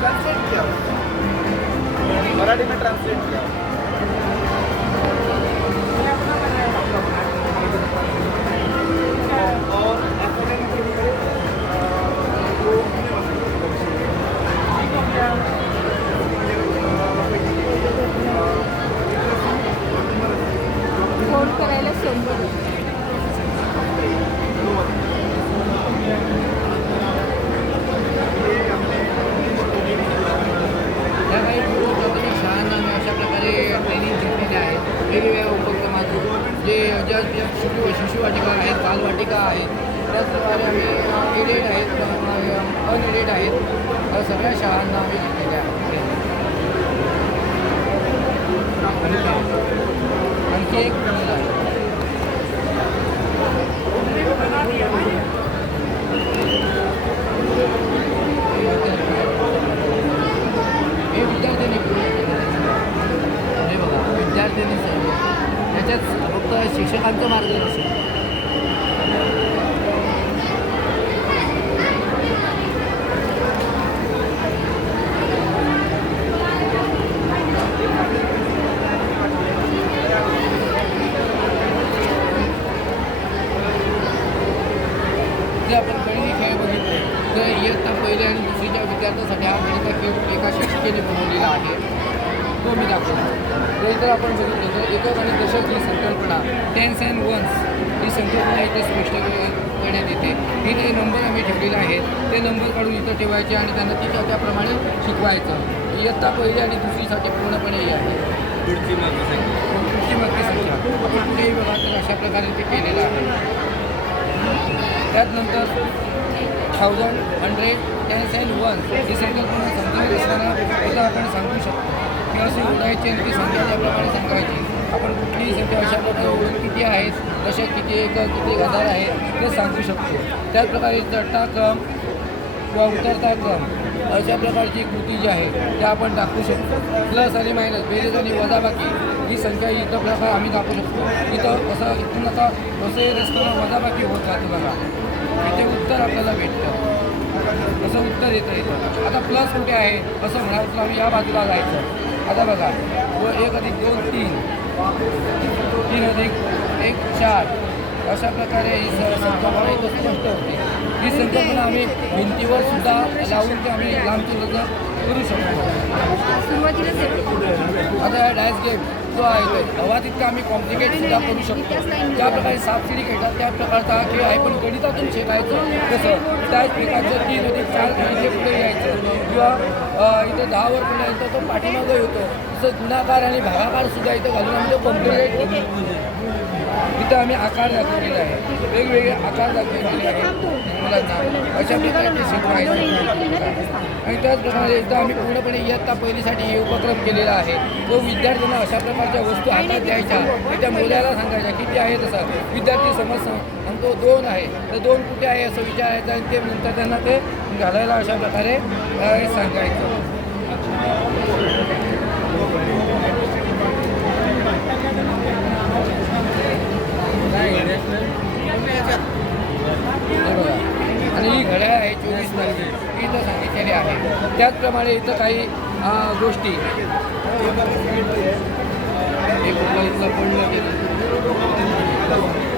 Translate KIA, Marathi में translate KIA. और phone करायला 100 या काही पूर्व प्राथमिक शाळांना आम्ही अशा प्रकारे ट्रेनिंग घेतलेली आहे वेगवेगळ्या उपक्रमातून जे ज्या ज्या शिशुवाटिका आहेत, बालवाटिका आहेत, त्याचप्रकारे आम्ही एडेड आहेत, अनएडेड आहेत, या सगळ्या शाळांना आम्ही घेतलेल्या आहेत. आणखी एक मुलगा आहे. हे विद्यार्थ्यांनी पूर्ण केलेलं आहे. हे बघा विद्यार्थ्यांनी सर्व त्याच्यात फक्त शिक्षकांचं मार्गदर्शन. जे आपण पहिली खेळ बघितले तर इयत्ता पहिल्या आणि दुसरीच्या विद्यार्थ्यांसाठी हा गणिता खेळ एका शिक्षिकेने बनवलेला आहे, तो मी दाखवला. तर इतर आपण बघितलं तर एकक आणि दशक ही संकल्पना, टेन्स अँड वन्स ही संकल्पना इथे स्पष्ट करण्यात येते. इथे नंबर आम्ही ठेवलेले आहेत, ते नंबर काढून इथं ठेवायचे आणि त्यांना तिच्या त्याप्रमाणे शिकवायचं. इयत्ता पहिली आणि दुसरीसाठी पूर्णपणे हे आहे. पुढची मागची संख्या आपण कुठेही बघा तर अशा प्रकारे ते केलेलं आहे. त्यानंतर 1000, 100, टेन्स अँड वन्स ही संकल्पना समजावत असताना आता आपण सांगू शकतो की असे ओढायची आणि ती संख्या त्याप्रमाणे सांगायची. आपण कुठलीही संख्या अशा प्रकारे ओढून किती आहेत, दशक किती, एकक किती, हजार आहेत ते सांगू शकतो. त्याचप्रकारे चढता क्रम किंवा उतरता क्रम अशा प्रकारची कृती जी आहे त्या आपण दाखवू शकतो. प्लस आणि मायनस, बेरीज आणि वजाबाकी ही संख्या इथं प्रकार आम्ही दाखवू शकतो. इथं असं इथून आता कसं रस्त्याला वजाबाकी होत राहतं बघा, इथे उत्तर आपल्याला भेटतं, असं उत्तर येतं इथं. आता प्लस कुठे आहे असं म्हणाल तर आम्ही या बाजूला जायचं. आता बघा 1 अधिक 2 3, 3 अधिक 1 4 अशा प्रकारे ही संकल्पना इथं स्पष्ट होते. ही संकल्पना आम्ही भिंतीवर सुद्धा लावून ते आम्ही लांबचुलचं करू शकतो. आता हा डायस गेम जो आहे तो हवा तितका आम्ही कॉम्प्लिकेट सुद्धा करू शकतो. ज्या प्रकारे सापशिडी खेळतात त्या प्रकारचा हा खेळ आहे, पण गणितातून शिकायचं कसं त्याच प्रकारचं 3 अधिक 4 इथे पुढे यायचं किंवा इथं 10वर पुढे यायचं तो पाठीमागं होतो. तसं गुणाकार आणि भागाकार सुद्धा इथं घालून आम्ही तो कॉम्प्लिकेट इथं आम्ही आकार दाखवलेला आहे, वेगवेगळे आकार दाखवलेले आहेत मुलांना अशा प्रकारे शिकवायचं. आणि त्याचप्रमाणे इथं आम्ही पूर्णपणे इयत्ता पहिलीसाठी हे उपक्रम केलेला आहे. तो विद्यार्थ्यांना अशा प्रकारच्या वस्तू हातात द्यायच्या, त्या मुलाला सांगायच्या किती आहे तसं विद्यार्थी समज सांगतो 2 आहे तर 2 कुठे आहे असं विचारायचं आणि ते नंतर त्यांना ते घालायला अशा प्रकारे सांगायचं. आणि ही घड्याळ आहे 24 तारखे इथं सांगितलेली आहे. त्याचप्रमाणे इथं काही गोष्टी इथलं पडलं गेलं.